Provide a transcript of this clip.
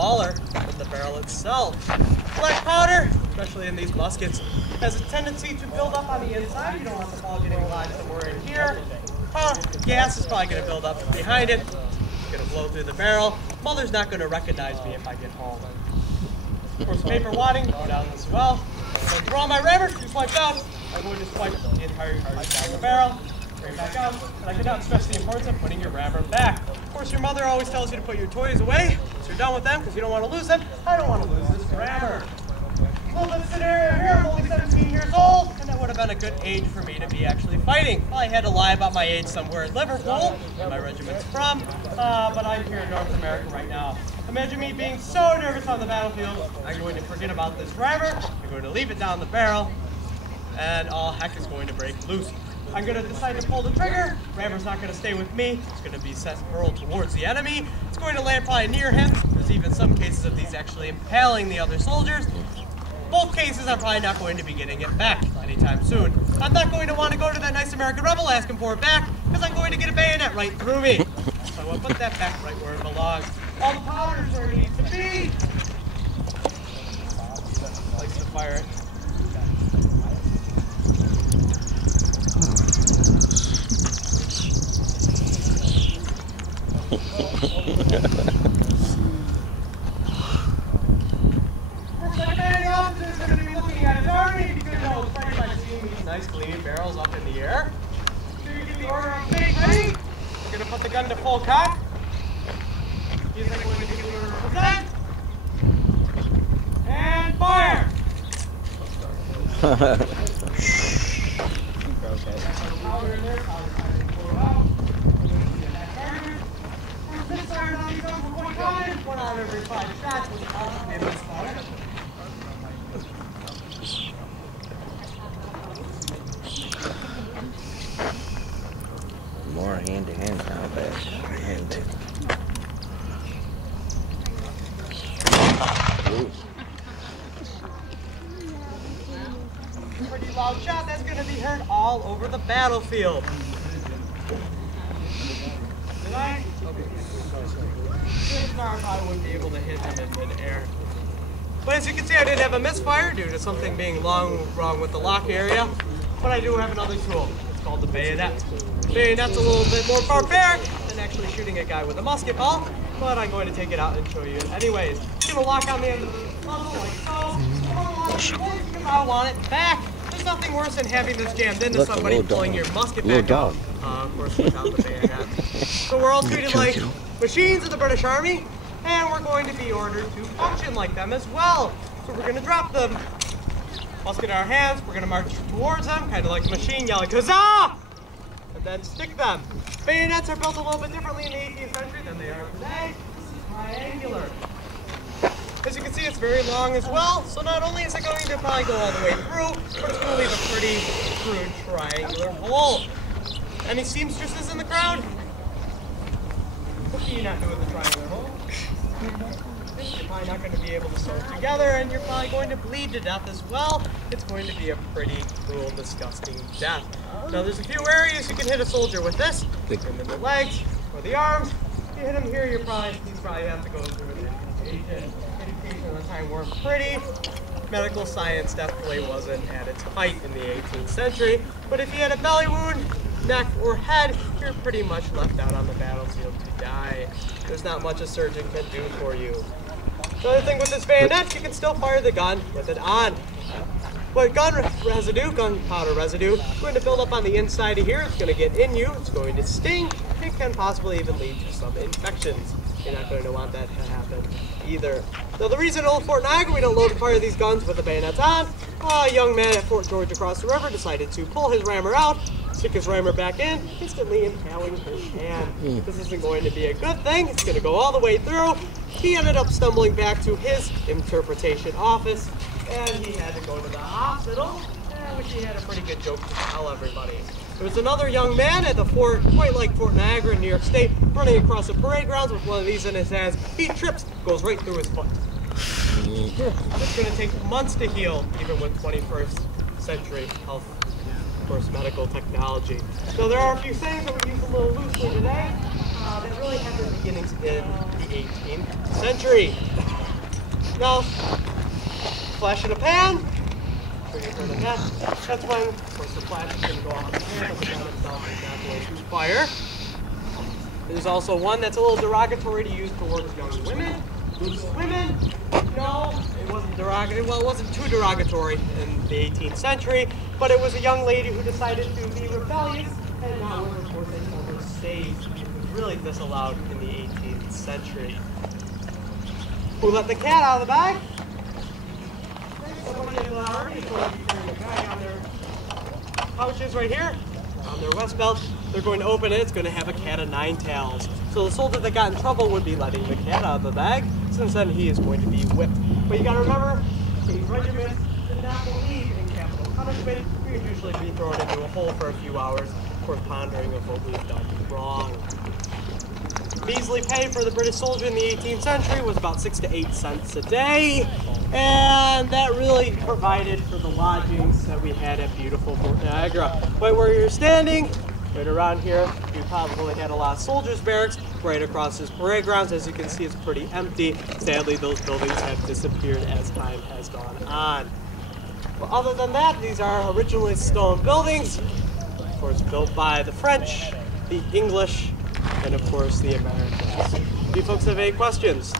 smaller than the barrel itself. Black powder, especially in these muskets, has a tendency to build up on the inside. You don't want the ball getting lodged somewhere in here. Gas is probably going to build up behind it. It's going to blow through the barrel. Mother's not going to recognize me if I get home. Of course, paper wadding, go down as well. And draw my rammer, you swipe down. I'm going to swipe the entire pipe down the barrel. Bring it back out. And I cannot stress the importance of putting your rammer back. Of course, your mother always tells you to put your toys away once you're done with them because you don't want to lose them. I don't want to lose this rammer. A little bit scenario here, I'm only 17 years old, and that would have been a good age for me to be actually fighting. Well, I had to lie about my age somewhere in Liverpool, where my regiment's from, but I'm here in North America right now. Imagine me being so nervous on the battlefield, I'm going to forget about this rammer, I'm going to leave it down the barrel, and all heck is going to break loose. I'm going to decide to pull the trigger. Rammer's not going to stay with me. It's going to be sent hurled towards the enemy. It's going to land probably near him. There's even some cases of these actually impaling the other soldiers. Both cases, I'm probably not going to be getting it back anytime soon. I'm not going to want to go to that nice American rebel asking for it back because I'm going to get a bayonet right through me. So I want to put that back right where it belongs. All the powders where it needs to be. Likes to fire it. Nice clean barrels up in the air. So you get the order of stay ready. We're going to put the gun to full cock. He's going to get the order of present. And fire! Powder in there, powder pull it out. Misfire on these guns for 25. 1 out of every 5 shots was possibly a misfire. More hand-to-hand combat. Pretty loud shot. That's going to be heard all over the battlefield. Did I? Okay. This arm I wouldn't be able to hit him in midair. But as you can see, I did have a misfire due to something being wrong with the lock area. But I do have another tool. It's called the bayonet. Bayonet's a little bit more barbaric than actually shooting a guy with a musket ball, but I'm going to take it out and show you anyways. It's going to lock on the end of the muzzle like so. Because I want it back. There's nothing worse than having this jammed into somebody pulling your musket back out. Of course, without the bayonet. So we're all treated like machines in the British Army, and we're going to be ordered to function like them as well. So we're going to drop them. Musket in our hands, we're going to march towards them, kind of like a machine yelling, "Huzzah!" And then stick them. Bayonets are built a little bit differently in the 18th century than they are today. This is triangular. As you can see, it's very long as well, so not only is it going to probably go all the way through, but it's going to leave a pretty crude triangular hole. Any seamstresses in the crowd? What can you not do with the triangular hole? You're probably not going to be able to sew it together, and you're probably going to bleed to death as well. It's going to be a pretty cruel, disgusting death. Now, there's a few areas you can hit a soldier with this. Hit him in the legs or the arms. If you hit him here, he's probably have to go through an amputation. Amputation at the time weren't pretty. Medical science definitely wasn't at its height in the 18th century. But if you had a belly wound, neck, or head, you're pretty much left out on the battlefield to die. There's not much a surgeon can do for you. The other thing with this bayonet, you can still fire the gun with it on. But gunpowder residue, is going to build up on the inside of here. It's going to get in you. It's going to sting. It can possibly even lead to some infections. You're not going to want that to happen either. Now, the reason at Old Fort Niagara we don't load and fire these guns with the bayonets on, a young man at Fort George across the river decided to pull his rammer out, stick his rammer back in, instantly impaling his hand. This isn't going to be a good thing. It's going to go all the way through. He ended up stumbling back to his interpretation office, and he had to go to the hospital, which he had a pretty good joke to tell everybody. There was another young man at the fort, quite like Fort Niagara in New York State, running across the parade grounds with one of these in his hands. He trips, goes right through his foot. It's going to take months to heal, even with 21st century health, of course, medical technology. So there are a few things that we use a little loosely today that really have their beginnings in the 18th century. Now, flash in a pan. That's when, of course, the flash is going to go off the pan, but the gun itself is not going to fire. There's also one that's a little derogatory to use towards young women. Women, no, it wasn't derogatory. Well, it wasn't too derogatory in the 18th century, but it was a young lady who decided to be rebellious and not wear her corset over stage. It was really disallowed in the 18th century. Who let the cat out of the bag? Somebody in the army is going to be carrying the bag on their pouches right here, on their waist belt. They're going to open it. It's going to have a cat of 9 tails. So the soldier that got in trouble would be letting the cat out of the bag, since then he is going to be whipped. But you got to remember, these regiments did not believe in capital punishment. We would usually be thrown into a hole for a few hours, of course, pondering of what we've done wrong. Measly pay for the British soldier in the 18th century was about 6 to 8 cents a day, and that really provided for the lodgings that we had at beautiful Fort Niagara. Right where you're standing, right around here, we probably had a lot of soldiers' barracks. Right across this parade grounds, as you can see, it's pretty empty. Sadly, those buildings have disappeared as time has gone on. But other than that, these are originally stone buildings, of course, built by the French, the English, and of course the Americans. Do you folks have any questions?